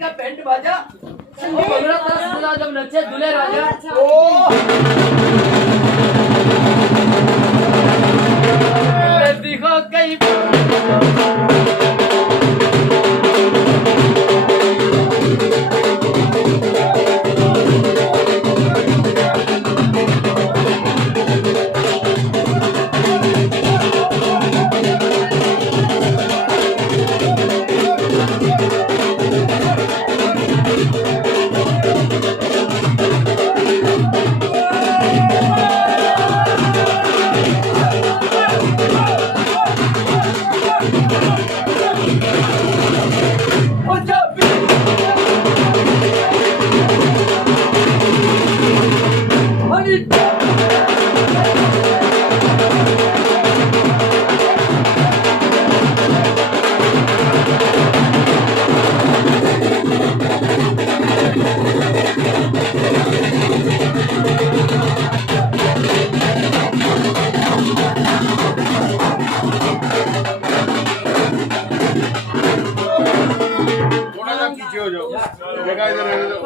का पेंट बाजा वो 15 जब नचे दूल्हे राजा ओ देखो कहीं थोड़ा सा पीछे हो जाओ जगह इधर रहने दो।